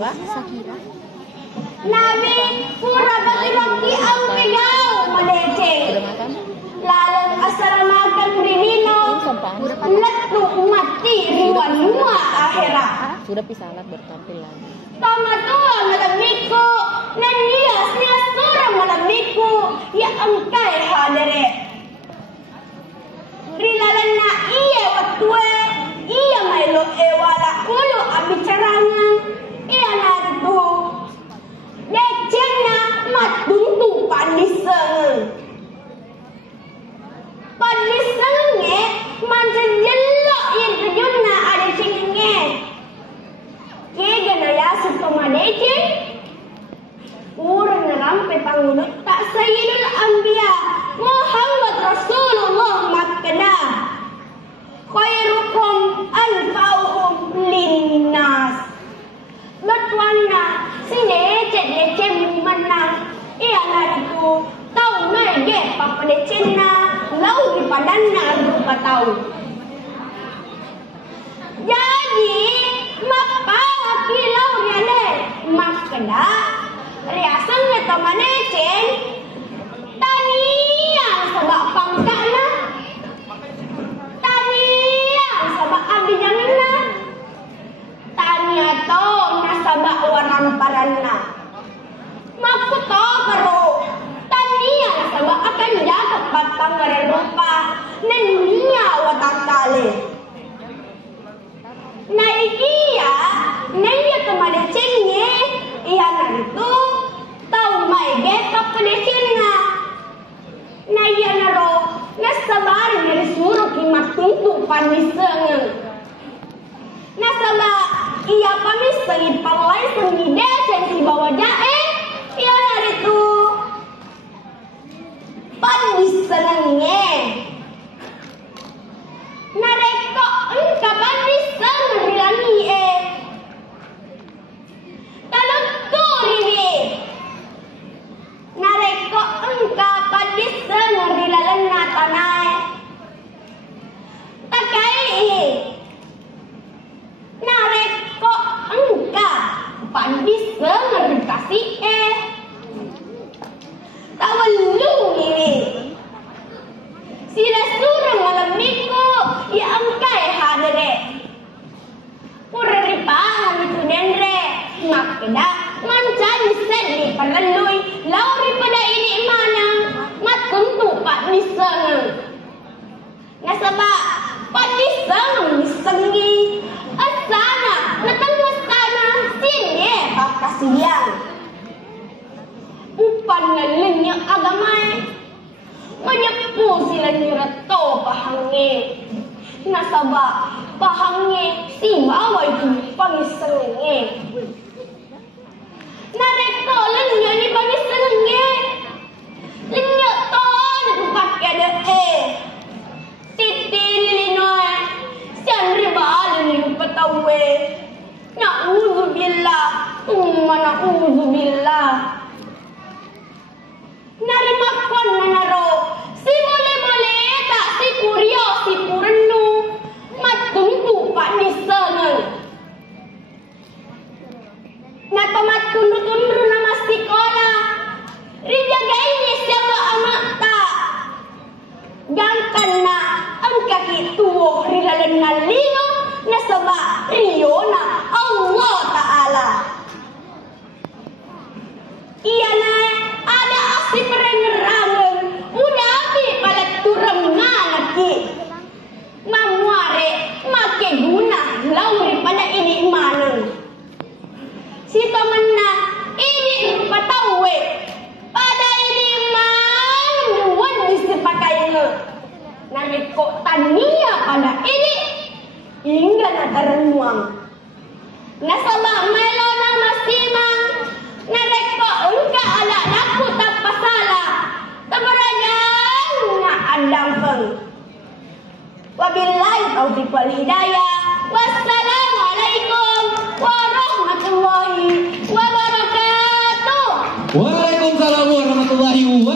Siapa? Sakira. Nabi pura bagi-bagi ang bigaw madeceng. Lalang asaramakan rinino letu mati riwan mua akhirat. Sudah pisalat bertampil lagi. Tama tua malamiku nan nias sura malamiku ya angkai hadere. Rilalan na iya watue iya mailo ewala kulo abicarangan iya naritu. Decengna matungtu paniseng. Panisenge manjan jelok yang terjuna ada cengenge. Kega na yasuk pemadeceng. Urang narampe pangunut tak sayyidul anbiya Muhammad Rasulullah makkada. Khairukum anfa'uhum linnas. Betwana sinecek-lecek menang. Ia nariku tau nege papa decena lau di padanna rupa tau. Jadi maka kilau riane makkada riasan ngeto manecen tania sabak pangkana tania sabak abijanna tania to nasabak warang paranna maku to karo tania sabak akan jaga batang rupa nenia watakale na ikia nenya kemana cengnya iya naritu tau mai getok kedecinna na iya naro nasabar dari suruh kimat tuntu panisengen nasaba iya pamiseng ipalai sengide ceng si bawa jae iya naritu panisenenge nareko engka paniseng rilani nareko engka padiseng rilalan natanai takai nareko engka padiseng rikasi tawallu ini sila surang malamiku ya engkai hadere purripahan itu dendre makda mancani sedih perlui lauri pada ini manang matuntu pak niseng nasaba pak niseng nisengi asana natang wasana sini pak kasihan upan ngalenya agamai menyepu sila nyurato pahangi nasaba pahangi si bawa itu pangisengi nareko lenya ni pangisengi lenya to tempat ada titi linoy sian ribal ni patawe na'udzubillah mana udzubillah narimakon nanaro si boleh tak si kurio si purenu matungtu pak nisengen na tomat tundu-tundu nama sekolah rijagaini siapa amak tak gangkan na angka kituo rilalan na lingo na sabak riyona Allah Ta'ala iya na ada aksi perengerangan unapi pada turang nganaki mamuare make guna lauri pada ini manang si temenna ini rupa tawe pada ini manduan disepakainya nareko tania pada ini hingga natarenuang nasabah melo nama simang nareko engka ala laku tak pasalah tabarajang na adang peng wabillahi taufiq wal hidayah wassalamualaikum warahmatullahi wabarakatuh. Waalaikumsalam warahmatullahi wabarakatuh.